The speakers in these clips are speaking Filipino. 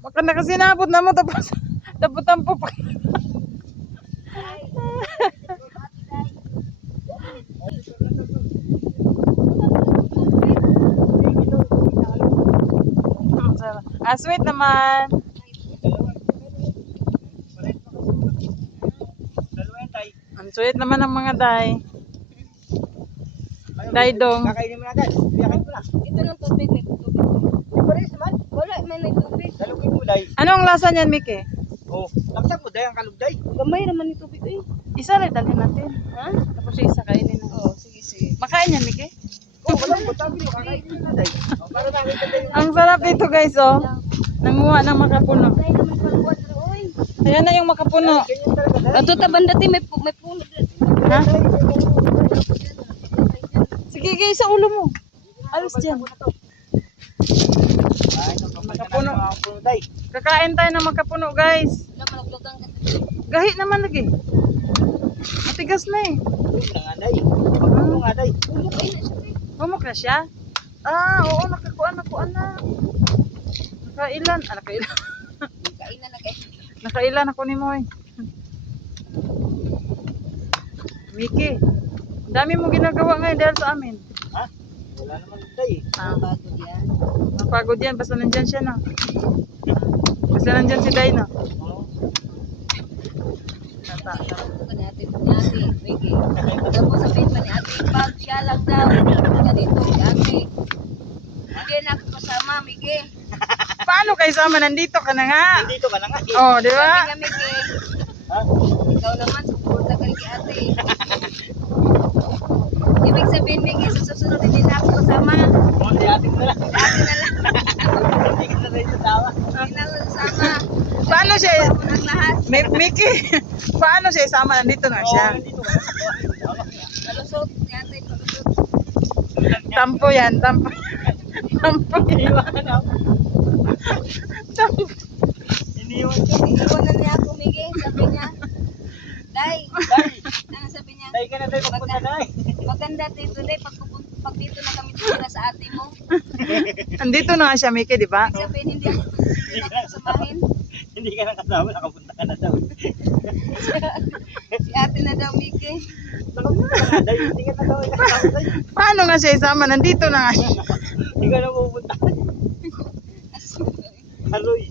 Baka nakasinabot na mo tapos tapo-tampo pa. Sweet naman. Ang sweet naman ng mga day. Day dong. Kakainin mo na dahil. Biyakin mo na. Ito ng tubig, may tubig. Pares naman. Wala, may tubig. Dalugin mo dahil. Anong lasa niyan, Miki? Oh, laksak mo dahil ang kalugday. Gamay naman yung tubig eh. Isa rin dalhin natin. Ha? Tapos yung isa kainin na. Oo, sige, sige. Makain yan, Miki? Oh, walang butabi. Kakainin mo na dahil. Oh, para nakita dahil. Ang sarap dito, guys, oh. Nanguha ng makapuno. Ay, naman paluwad na, oy. Ayan na yung makapuno. Ganyan talaga dahil. Ato taban dati, may puno. Ha? Sige, guys, sa ulo mo. Alis dyan. Ay, Makapuno. makapuno dahil. Kakain tayo ng makapuno, guys. Wala, malaglagang ka. Gahi naman lagi. Matigas na eh. Puno na nga dahil. Makapuno nga dahil. Umukay na siya. Humok na siya? Oo, nakakuan na. Nakailan? Nakailan. Kainan na kayo. Nakailan ako ni Moy. Miki, ang dami mong ginagawa ngayon dahil sa amin. Ha? Wala naman dahil. Bago yan. Napagod yan, basta nandyan siya na. Basta nandyan si Day na. Oh. Ito ka natin, Miki. Tapos sabihin pa ni ate, pag siya lang daw, ganito si ate. Hindi na ako kasama, Miki. Paano kayo sama? Nandito ka na nga. Nandito ka na nga eh. Oh, di ba? Sabi nga, Miki, Ha? ikaw naman, suporta ka rin kay ate. Ibig sabihin, Miki, sa susunod hindi na ako kasama. Oh, di atin na lang. Ate na lang, Hindi ka na rin sa tawa. hindi na ako kasama. Paano siya? Ako ng lahat. Miki, paano siya isama? Nandito na siya. Oo, nandito ka na. Palusot ni ate, palusot. Tampo yan, tampo. Tampo yan. Iniwan ako. Tampo. Iniwan ka. Iwan na niya ako, Miki. Sabi niya, Day, Dahil. ano sabi niya? Dahil ka na tayo magpunta na eh. Maganda dito, Day, pag dito na kami tumira sa ate mo. Nandito na nga siya, Miki, di ba? Ibig sabihin, hindi ako samahin. Hindi ka na kasama, nakapunta ka na daw. Si ate na daw, Miki. Nakapunta ka na dahil. Hindi ka na daw nakasama dahil. Paano nga siya isama? Nandito na nga siya. Hindi ka na pupunta. Haloy.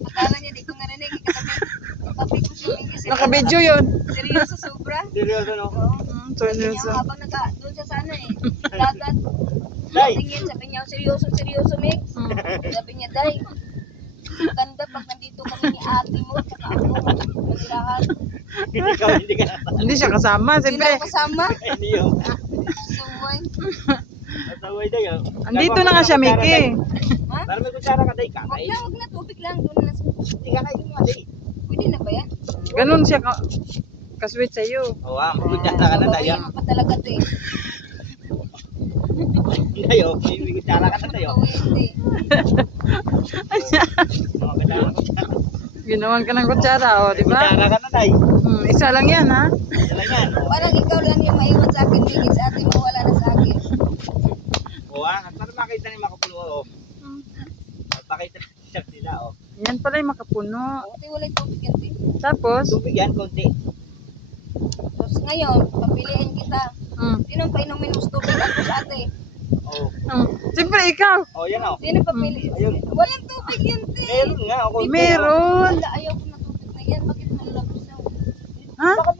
Akala niya, di ko narinig. Katabi ko siya, Miki. Nakabidyo yun. Seryoso, sobra. Seryoso no? So, Sabi yun, niya, so. habang doon siya sana eh. Dagat. Day. Tingin, sabi niya, seryoso, Mix. Sabi niya, Day, ganda pag nandito kami ni ate mo, tsaka ako, manirahan. Ikaw hindi ka na. Hindi siya kasama, Hindi siyempre. na ako kasama. Hindi yung. Sumoy. Nataway dahil. Andito na nga siya, Miki. Ha? Para may kutsara ka dahil Wag kakain. na, wag na, tubig lang. Doon na. Hindi ka kain mo dahil. Pwede na ba yan? Ganun siya kasweet sa'yo. Oo ah, may kutsara ka na dahil. Babawiin mo pa talaga to eh. Tayo, may kutsara ka na tayo. Babawiin hindi. Mga kutsara ka na. Ginawan ka ng kutsara, o, di ba? Kutsara ka na dahil. Isa lang yan, ha? Yan lang yan. Parang ikaw lang yung maiwan sa akin, Miki. Sa atin mo, wala na sa akin. Oo ah, para makita ni makapulo. Oh. Pakita nila oh. Yan pala yung makapuno. Kasi wala yung tubig yan, Miki. Tapos, Tubig yan, konti. Tapos ngayon, papiliin kita. mm, Sinong painumin mo sa tubig? Ako sa ate. Oo. siyempre ikaw. Oh, yan oh. Sino papili? Ayun. Walang tubig yan, te. Meron nga ako. Meron. Wala, ayaw ko na tubig na yan. Bakit malabas siya? Ha? Baka